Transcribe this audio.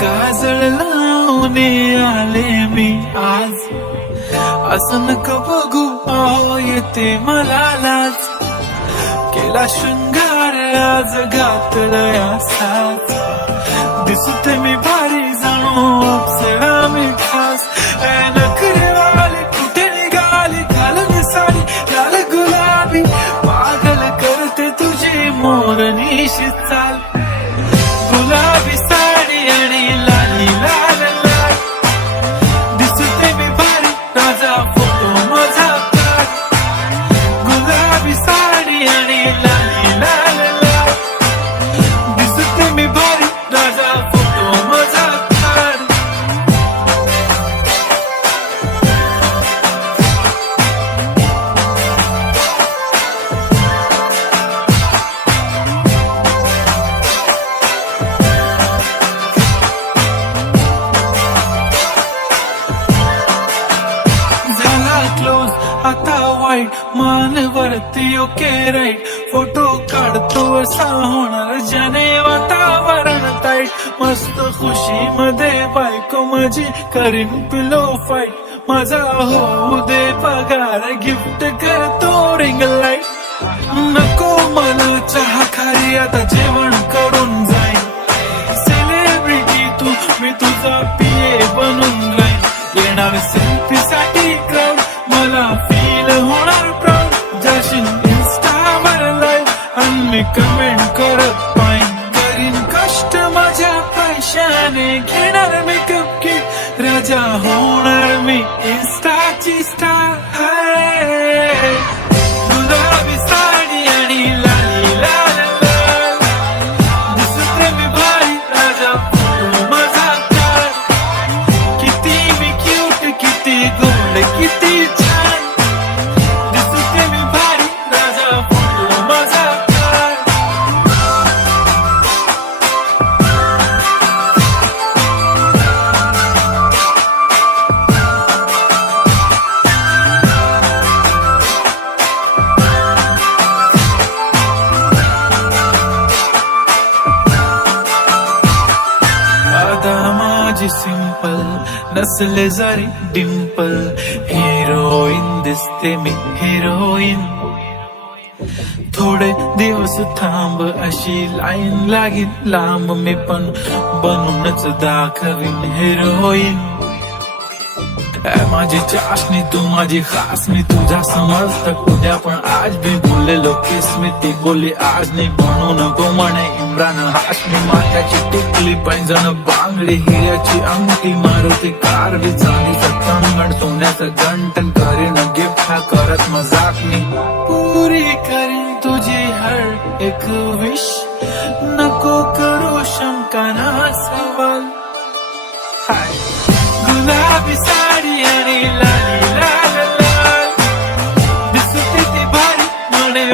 काजळ लावून आले मी आज, असं नका बघू अहो येते मला लाज. केला शृंगार आज घातलाय असाच, दिसते मी भारी जाणू अप्सरा मी खास. नखरेवाली कुठे निघाली घालून साडी लाल गुलाबी, पागल करते तुझी मोरनीशी चाल. गुलाबी साडी आणि लाली लाल लाल, दिसते मी भारी राजा फोटो माझा काढ. गुलाबी साडी आणि लाली लाल लाल, दिसते मी भारी राजा फोटो माझा काढ. क्लोज आता वाईट मानवरती ओके राईट, फोटो काढतो असा होणार ज्याने वातावरण ताईट. मस्त खुशी मध्ये बायको माझी करीन पिलो फाईट, माझा होऊ दे पगार गिफ्ट करतो रिंग लाईट. नको मला चहा खारी आता जेवण करून जाईन, सेलिब्रिटी तू मी तुझा पिये बनून राहीन. येणार सेल्फी साठी क्राऊड मला फील होणार प्राऊड, जाशील इन्स्टावर लाईव्ह आणि मी कमेंट करत पाहिन. करीन कष्ट माझ्या पैशाने घेणार मेकअप किट, राजा होणार मी इन्स्टाची स्टार. गुलाबी साडी आणि लाली लाल लाल, दिसते मी भारी राजा फोटो माझा काढ. किती मी क्यूट किती गोड किती छान, दिसते मी भारी राजा फोटो माझा काढ. आता माझी सिंपल नसले जरी डिंपल, हिरोईन दिसते मी हिरोईन. थोडे दिवस थांब अशी लाईन लागीन लांब, मी पण बनूनच दाखवीन हिरोईन. माझी चाशनी तू माझी खास, मी तुझा समजत उद्या पण आज मी बोललेलो किस मी ती बोलली आज नाही. बनू नको म्हणे इम्रान हाशमी, माथ्याची टिकली पैंजण बांगडी हिऱ्याची अंगठी, मारुती कार बी चांदीचं कंगण सोन्याचं गंटन. करीन गिफ्ट हा करत मजाक मी, पुरी करीन तुझी हर एक विश. नको करू शंका ना सवाल. गुलाबी साडी आणि लाली लाल लाल, दिसते ती भारी म्हणे